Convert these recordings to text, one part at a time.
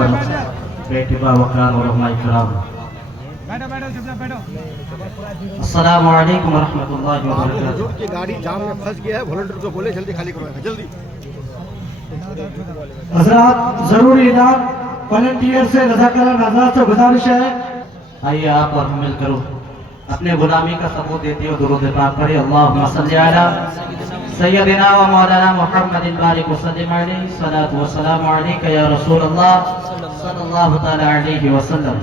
पर बेटिबा वकराम और उलमा इकराम, अस्सलामु अलैकुम रहमतुल्लाहि व बरकातहू। की गाड़ी जाम में फंस गया है, वॉलंटियर को बोले जल्दी खाली करवाएगा, जल्दी। हजरात जरूरी इनाम वॉलंटियर से रज़ाकारान हजरात से गुजारिश है, आइए आप और हम मिलकर अपने गुलामी का सबूत देते हुए दुरूद पाक पढ़े। अल्लाहुम्मा सल्ली अला सय्यदिना व मौलाना मुहम्मदिन बारिक व सल्लिम अलैहि, सलातु व सलामु अलैका या रसूल अल्लाह सल्लल्लाहु तआला अलैहि वसल्लम।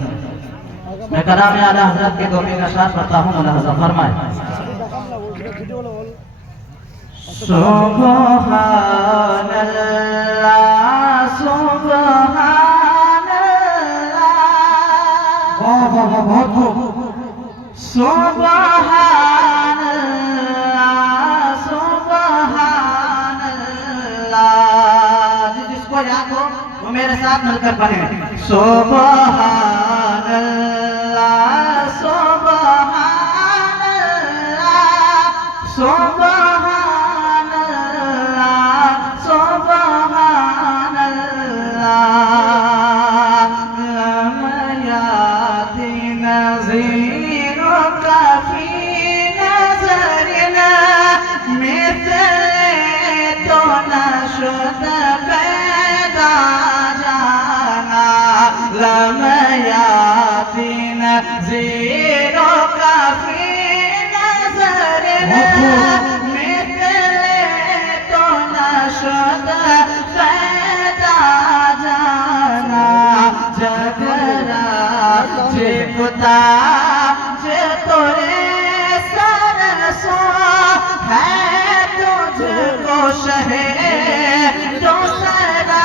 मैं कलाम आला हज़रत के दो में नशात पढ़ता हूँ, मुलाहज़ा फरमाएं। सुब्हानल्लाह सुब्हानल्लाह, वाह वाह वाह, बहुत खूब। सुब्हानल्लाह सुब्हानल्लाह। जिसको याद हो वो मेरे साथ मिलकर पढ़े। सुब्हानल्लाह सुब्हानल्लाह सुब्हानल्लाह सुब्हानल्लाह। लम याति नज़ीरुका फी नज़रिना, मिथले तो नशद पैदा जाना। लम याति नज़ीरुका फी नज़रिना, मिथले तो नशद पैदा जाना। जगरा जे खुदा जे तोरे सरसो है, तुझको शहे दूसरा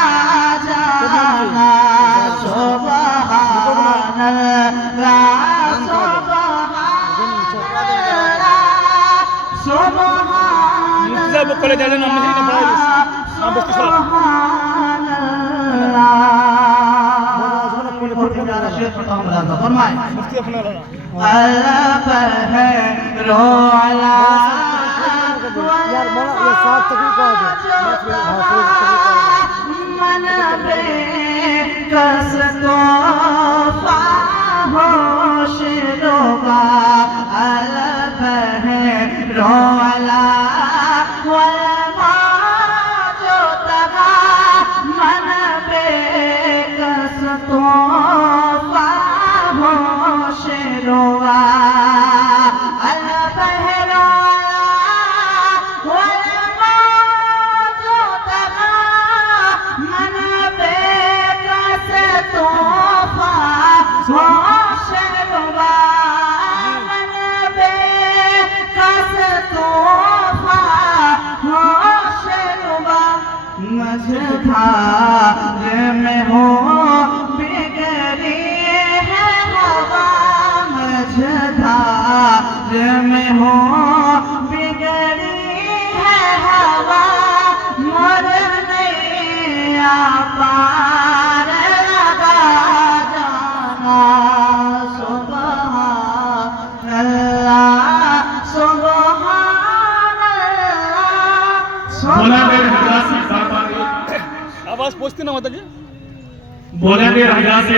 जाना। सुब्हानल्लाह सुब्हानल्लाह सुब्हानल्लाह। फरमाए अल्लाह पर है रो अला मन बे कस तो होश रोगा। अल्लाह पर है रो अला वलमा जो तगा, मन बे कस तो होश रोगा। अल्लाह पर है रो अला वलमा जो तगा, मन बे कस तो होश रोगा। मन बे कस तो होश रोगा। मझधार में हो बिगड़ी है हवा, मझधार में हो बिगड़ी है हवा। मोर नैया पार लगा जाना। सुब्हानल्लाह सुब्हानल्लाह। आवाज पहुंचती ना माता जी। बोला के हज़रात से